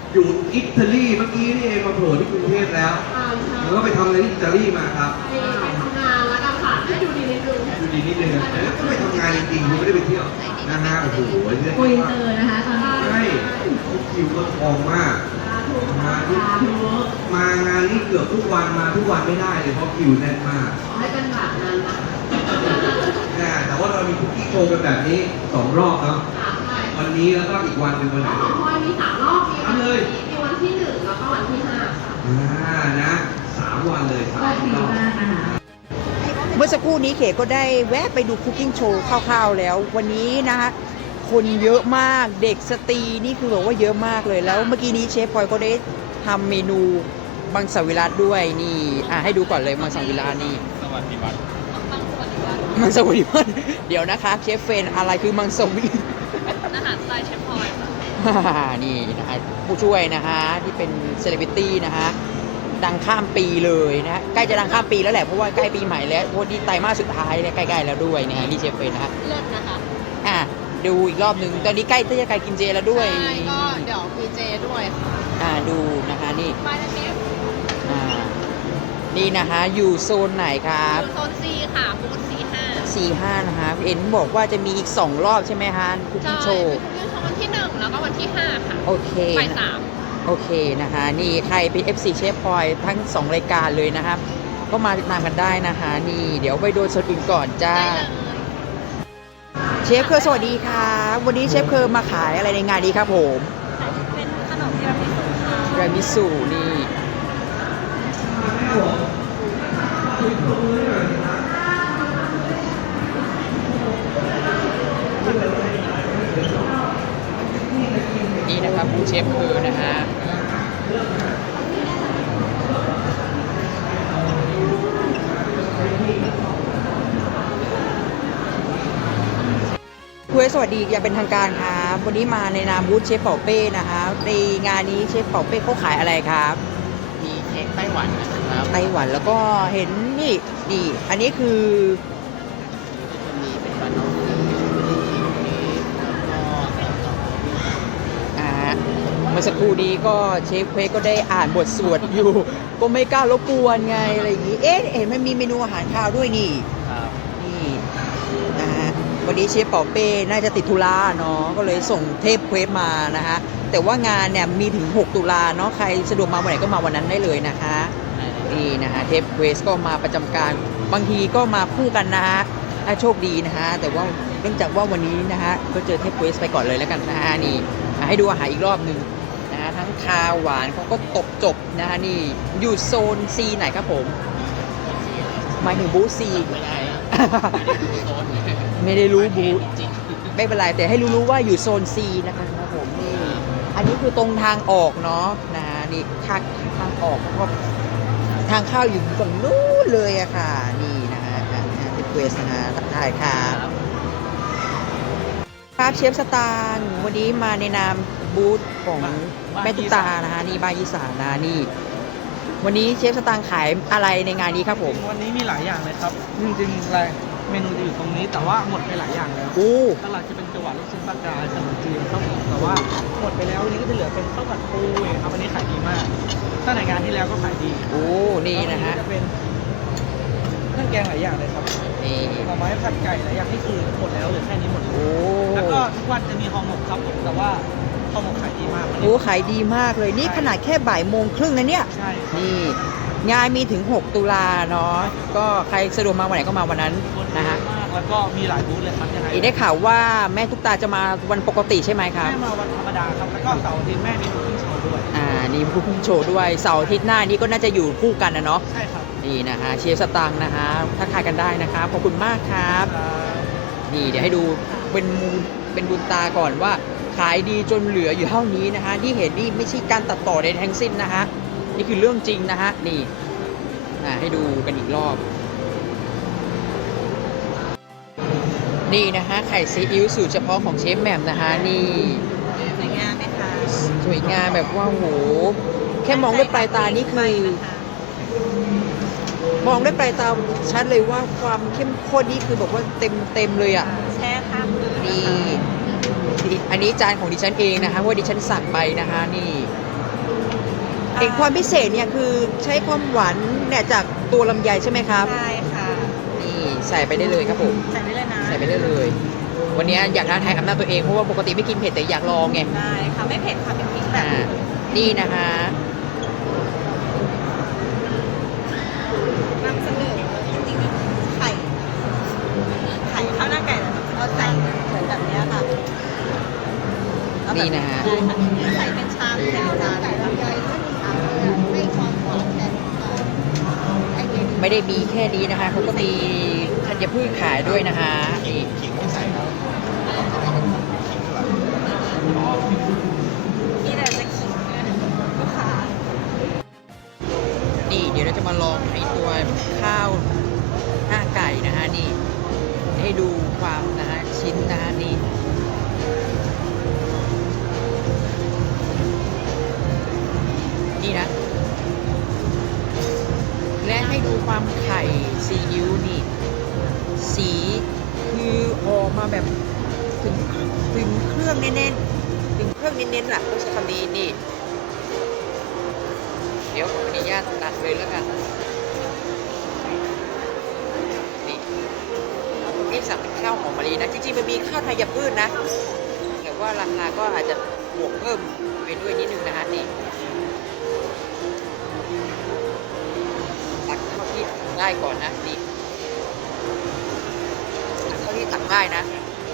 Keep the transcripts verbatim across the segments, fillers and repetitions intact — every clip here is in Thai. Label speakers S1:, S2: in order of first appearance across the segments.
S1: อยู่อิตาลีเมื่อกี้นี่เองมาโผล่ที่กรุงเทพแล้วแล้วก็ไปทำอะไรที่อิตาลีมาครับ
S2: ไปทำงานแล้วกันค่ะให้ดูดีนิดนึง
S1: ดูดีนิดนึงแล้วก็ไปทำงานจริงๆไม่ได้ไปเที่ยวนะฮะโอ้โหเรื่อง
S3: คุยเตอร์นะคะตอนนี้
S1: ใช่คิวก็ทองมากมาทุกมางานนี้เกือบทุกวันมาทุกวันไม่ได้เลยเพราะคิวแน่นมาก
S2: ให้เป็นแบบนั้นนะ
S1: แต่ว่าเรามีคุกกี้โชว์กันแบบนี้สองรอบเนาะวันนี้แล้วก็อีกวันเป็นวันไหน
S2: ของพลอยมีสามรอบมีวันที่มีวันที่หนึ่งแล้วก็วันที่ห้า
S1: อ่านะสามวันเลยสามรอบ
S4: เมื่อสักครู่นี้เขก็ได้แวะไปดูคุกกิ้งโชว์คร่าวๆแล้ววันนี้นะคะคนเยอะมากเด็กสตรีนี่คือแบบว่าเยอะมากเลยแล้วเมื่อกี้นี้เชฟพลอยก็ได้ทำเมนูมังสวิรัติด้วยนี่อ่ะให้ดูก่อนเลยมังสวิรัตินี่
S5: สวัสดีครับ
S4: มังสวิรัติเดี๋ยวนะคะเชฟเฟนอะไรคือมังสวิรัติ
S2: อาหารสไตล์เชฟพลอยค่ะ
S4: นี่นะคะผู้ช่วยนะคะที่เป็นเซเลบริตี้นะคะดังข้ามปีเลยนะใกล้จะดังข้ามปีแล้วแหละเพราะว่าใกล้ปีใหม่แล้วเพราะที่ไตรมาสสุดท้ายเนี่ยใกล้ๆแล้วด้วยนะฮะนี่เชฟเฟนนะฮะ
S2: เลิศนะคะ
S4: อ่ะดูอีกรอบหนึ่งตอนนี้ใกล้ที่จะใกล้กินเจแล้วด้วย
S2: ใช่ก็เดี๋ยวมีเจด้วยค่ะ
S4: อ่าดูนะคะนี่
S2: มาแล้วเชฟ
S4: อ่านี่นะคะอยู่โซนไหนครับ
S2: อยู่โซน C ค่ะบูธ ซี ห้า
S4: ซี ห้านะคะเอ็นบอกว่าจะมีอีกสองรอบใช่ไหมฮะคุกกิ้งโชว์
S2: วันที่หนึ่งแล้วก็วันที่ห้าค่ะ
S4: โอเค
S2: บ่ายสาม
S4: โอเคนะคะนี่ใครเป็น เอฟ ซี เชฟพลอยทั้งสองรายการเลยนะครับก็มาติดตามกันได้นะคะนี่เดี๋ยวไปโดนโซนอื่นก่อนจ้าเชฟเคอร์สวัสดีค่ะวันนี้เชฟเคอร์มาขายอะไรในงานดีครับผม
S2: เป็นขนมทีรามิสุค่ะ
S4: ทีรามิสุนี่นี่นะครับผู้เชฟเคอร์นะฮะคุยสวัสดีอย่างเป็นทางการครับวันนี้มาในนามบูธเชฟเป่าเป้นะคะในงานนี้เชฟเป่าเป้เขาขายอะไรครับ
S5: มีเค้กไต้หวันนะครับ
S4: ไต้หวันแล้วก็เห็นนี่นี่อันนี้คือ
S5: จะมีเป็นบานอฟฟี่แล้วก็
S4: อ่าเมื่อสักครู่นี้ก็เชฟเควก็ได้อ่านบทสวดอยู่ก็ไม่กล้ารบกวนไงอะไรอย่างนี้เอ๊ะเห็นมันมีเมนูอาหารคาวด้วยนี่
S5: ครับ
S4: นี่นะฮะวันนี้เชฟเป่าเป้น่าจะติดธุระเนาะก็เลยส่งเทพเควสมานะคะแต่ว่างานเนี่ยมีถึงหกตุลาเนาะใครสะดวกมาวันไหนก็มาวันนั้นได้เลยนะคะนี่นะคะเทพเควสก็มาประจำการบางทีก็มาคู่กันนะฮะถ้าโชคดีนะคะแต่ว่าเนื่องจากว่าวันนี้นะฮะก็เจอเทพเควสไปก่อนเลยแล้วกันนะฮะนี่ให้ดูอาหารอีกรอบหนึ่งนะฮะทั้งคาวหวานเขาก็ตบจบนะคะนี่อยู่โซน C ไหนครับผมหมายถึงบูธ C
S5: ไม่ได้
S4: ไม่ได้รู้บูธไม่เป็นไรแต่ให้รู้ๆว่าอยู่โซน C นะคะครับผมนี่อันนี้คือตรงทางออกเนาะนะนี่ทางทางออกก็ทางเข้าอยู่ฝั่งนู้นเลยอะค่ะนี่นะฮะเป็นเควสนะฮะทักทายครับครับเชฟสตางค์วันนี้มาในนามบูธของแม่ตุ๊กตานะคะนี่บ้านยีสานนะนี่วันนี้เชฟสตางค์ขายอะไรในงานนี้ครับผม
S6: วันนี้มีหลายอย่างเลยครับจริงๆอะไรเมนูจะอยู่ตรงนี้แต่ว่าหมดไปหลายอย่างแล้วตลาดจะเป็นจังหวัดลูกชิ้นปลากรายขนมจีนข้าวหมูแต่ว่าหมดไปแล้ววันนี้ก็จะเหลือเป็นข้าวผัดปูเองครับวันนี้ขายดีมากตั้งแต่งานที่แล้วก็ขายดี
S4: โอ้นี่นะฮะ
S6: จะเป็นเครื่องแกงหลายอย่างเลยครับ
S4: นี่
S6: หน่อไม้ผัดไก่หลายอย่างนี่คือหมดแล้วเหลือแค่นี้หมดเลยแล้วก็ทุกวันจะมีห่อหมกครับผมแต่ว่าห่อหมกขายดีมาก
S4: โอ้ขายดีมากเลยนี่ขนาดแค่บ่ายโมงครึ่งนะเนี่ย
S6: ใช่
S4: นี่งานมีถึงหกตุลาเนาะก็ใครสะดวกมาวันไหนก็มาวันนั้นนะฮะ
S6: แล้วก็มีหลายบูธเลยครับยังไง
S4: ได้ข่าวว่าแม่ตุ๊กตาจะมาวันปกติใช่ไหมครับ
S6: แม่มาวันธรรมดาครับแล้วก็เสาร์อาทิตย์แม่มีคุกกิ้งโชว์ด้วย
S4: อ่านี่คุกกิ้งโชว์ด้วยเสาร์อาทิตย์หน้านี้ก็น่าจะอยู่คู่กันนะเนาะ
S6: ใช่ครับ
S4: นี่นะคะเชฟสตังค์นะคะทักทายกันได้นะคะขอบคุณมากครับนี่เดี๋ยวให้ดูเป็นมูเป็นบุญตาก่อนว่าขายดีจนเหลืออยู่เท่านี้นะคะที่เห็นนี่ไม่ใช่การตัดต่อใดทั้งสิ้นนะคะนี่คือเรื่องจริงนะฮะนี่ให้ดูกันอีกรอบนี่นะคะไข่ซีอิ๊วสูตรเฉพาะของเชฟแหม่มนะคะนี่
S2: สวยงามไหมคะ
S4: สวยงามแบบว่าโหแค่มองด้วยปลายตานี่คือมองด้วยปลายตาชัดเลยว่าความเข้มข้นนี่คือบอกว่าเต็มเต็มเลยอ่ะ
S2: แช่ข้าม
S4: นี่อันนี้จานของดิฉันเองนะคะว่าดิฉันสั่งไปนะคะนี่เห็นความพิเศษเนี่ยคือใช้ความหวานเนี่ยจากตัวลำไยใช่ไหมครับ
S3: ใช่ค่ะ
S4: นี่ใส่ไปได้เลยครับผม
S3: ใส่ได้เลยนะ
S4: ใส่ไปได้เลย วันนี้อยากท้าทายอำนาจตัวเองเพราะว่าปกติไม่กินเผ็ดแต่อยากลองไง
S3: ได้ค่ะ ไม่เผ็ดค่ะ เป็นพริกแบบ
S4: อ่านี่นะคะ
S3: นำเสนอจริงๆไข่ ไข่ข้าวหน้าไก่นะเอาใส่เหมือนแบบเนี้ยค่ะเอาแบบ
S4: นี่นะฮะ
S3: ได้ค่ะใส่เป็นชามแถวจานไก่ลำไยก็มีค่ะให้ความหวานแต่ไอเดียดี
S4: ไม่ได้มีแค่นี้นะคะเขาก็มีธัญพืชขายด้วยนะคะนี่
S5: ขิงไม่ใส่ครับขิงด้วยอ๋อ
S3: นี่แหละจะขิงลูกค้า
S4: นี่เดี๋ยวเราจะมาลองไอตัวข้าวหน้าไก่นะคะนี่ ให้ดูความนะฮะชิ้นนะคะนี่นี่นะ และให้ดูความไข่ซีอิ๊วนี่ สีคือออกมาแบบถึงถึงเครื่องเน้นๆถึงเครื่องเน้นๆล่ะต้องใช้คำนี้นี่ เดี๋ยวขออนุญาตตัดเลยแล้วกันนี่นี่สั่งเป็นข้าวหอมมะลินะ จริงๆมันมีข้าวไทยพืชนะ แต่ว่าราคาก็อาจจะบวกเพิ่มไปด้วยนิดนึงนะคะนี่ตักเข้าที่ได้ก่อนนะนี่ตักเข้าที่ตักได้นะ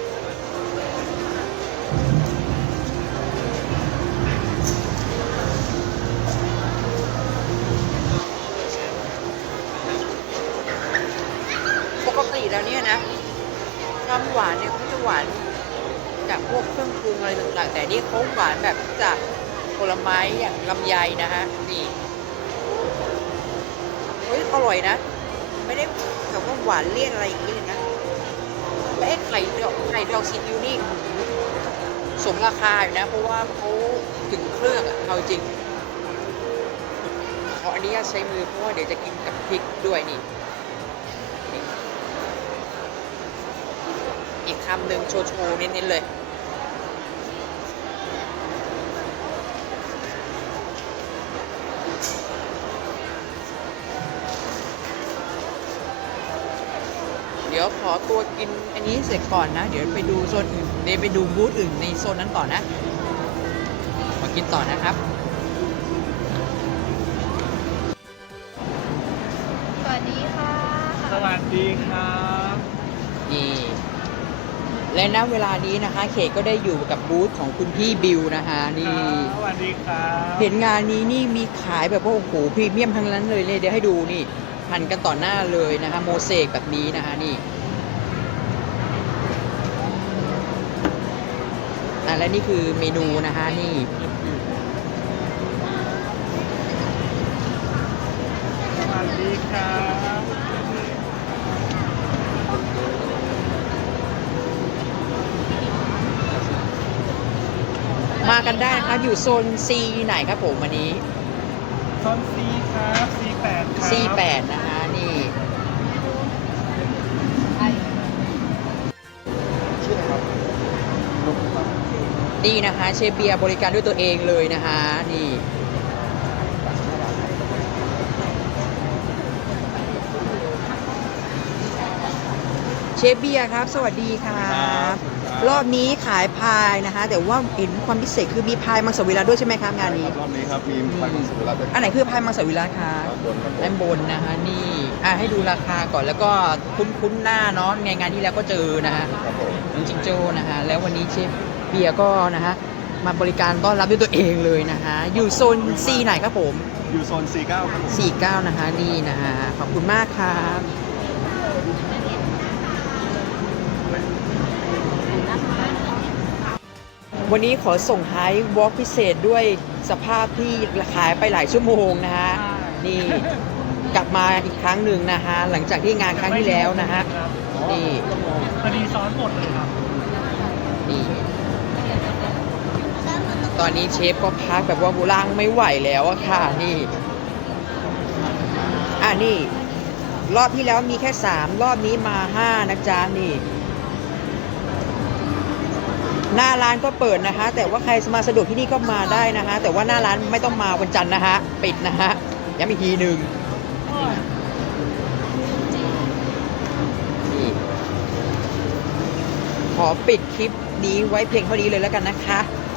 S4: ปกติแล้วเนี่ยนะความหวานเนี่ยเขาจะหวานจากพวกเครื่องปรุงอะไรต่างๆแต่นี่เขาหวานแบบจากผลไม้อย่างลำไยนะฮะนี่เฮ้ยอร่อยนะ ไม่ได้แบบว่าหวานเลี่ยนอะไรอย่างนี้เลยนะและไอ้ไข่ดอกไข่ดอกซีอิ๊วนี่สมราคาอยู่นะ เพราะว่าเขาถึงเครื่องอะเอาจริงขออนุญาตใช้มือเพราะว่าเดี๋ยวจะกินกับพริกด้วยนี่ อีกคำหนึ่งโชว์โชว์เน้นๆเลย เดี๋ยวขอตัวกินอันนี้เสร็จก่อนนะ เดี๋ยวไปดูโซนอื่นเดี๋ยวไปดูบูธอื่นในโซนนั้นต่อนะ มากินต่อนะครับ
S2: สวัสดีค่ะ
S6: สวัสดีครับ
S4: นี่และณเวลานี้นะคะ เขตก็ได้อยู่กับบูธของคุณพี่บิวนะคะนี่
S6: สวัสดีครับ
S4: เห็นงานนี้นี่มีขายแบบว่าโอ้โหพรีเมียมทั้งนั้นเลยเลยเดี๋ยวให้ดูนี่หั่นกันต่อหน้าเลยนะคะโมเสกแบบนี้นะคะนี่อ่ะและนี่คือเมนูนะคะนี่
S6: สวัสดีครับ
S4: มากันได้นะคะอยู่โซน C ไหนครับผมวันนี้
S6: โซน C ครับ ซี แปด ครับ
S4: C แปดนะคะนี่
S5: ชื่ออะไรครับนุ๊กครับ
S4: นี่นะคะเชฟเบียร์บริการด้วยตัวเองเลยนะคะนี่ เชฟเบียร์ครับ สวัสดีครับรอบนี้ขายพายนะคะ แต่ว่าเห็นความพิเศษคือมีพายมังสวิรัติด้วยใช่ไหมครับงานนี้
S5: รอบนี้ครับมีไฟมังสวิรัติด้วย
S4: อันไหนคือพายมังสวิรัติคะ
S5: ด้านบนครับผม
S4: ด้านบนนะคะนี่อ่ะให้ดูราคาก่อนแล้วก็คุ้นๆหน้าเนาะในงานที่แล้วก็เจอนะคะ
S5: ครับผม
S4: น้องจิงโจ้นะคะแล้ววันนี้เชฟเบียร์ก็นะคะมาบริการต้อนรับด้วยตัวเองเลยนะคะอยู่โซน C ไหนครับผม
S5: อยู่โซน ซี เก้า ครับผม
S4: สี่สิบเก้านะคะนี่นะคะขอบคุณมากครับวันนี้ขอส่งท้ายวอล์กพิเศษด้วยสภาพที่ขายไปหลายชั่วโมงนะคะนี่กลับมาอีกครั้งหนึ่งนะคะหลังจากที่งานครั้งที่แล้วนะฮะนี่
S6: พอดีซ้อนหมดเลยครับ
S4: นี่ตอนนี้เชฟก็พักแบบว่าบูร่างไม่ไหวแล้วอะค่ะนี่อ่ะนี่ รอบที่แล้วมีแค่สามรอบนี้มาห้านะจ๊ะนี่หน้าร้านก็เปิดนะคะ แต่ว่าใครมาสะดวกที่นี่ก็มาได้นะคะ แต่ว่าหน้าร้านไม่ต้องมาวันจันทร์นะคะปิดนะคะย้ำอีกทีหนึ่งนี่ขอปิดคลิปนี้ไว้เพียงเท่านี้เลยแล้วกันนะคะ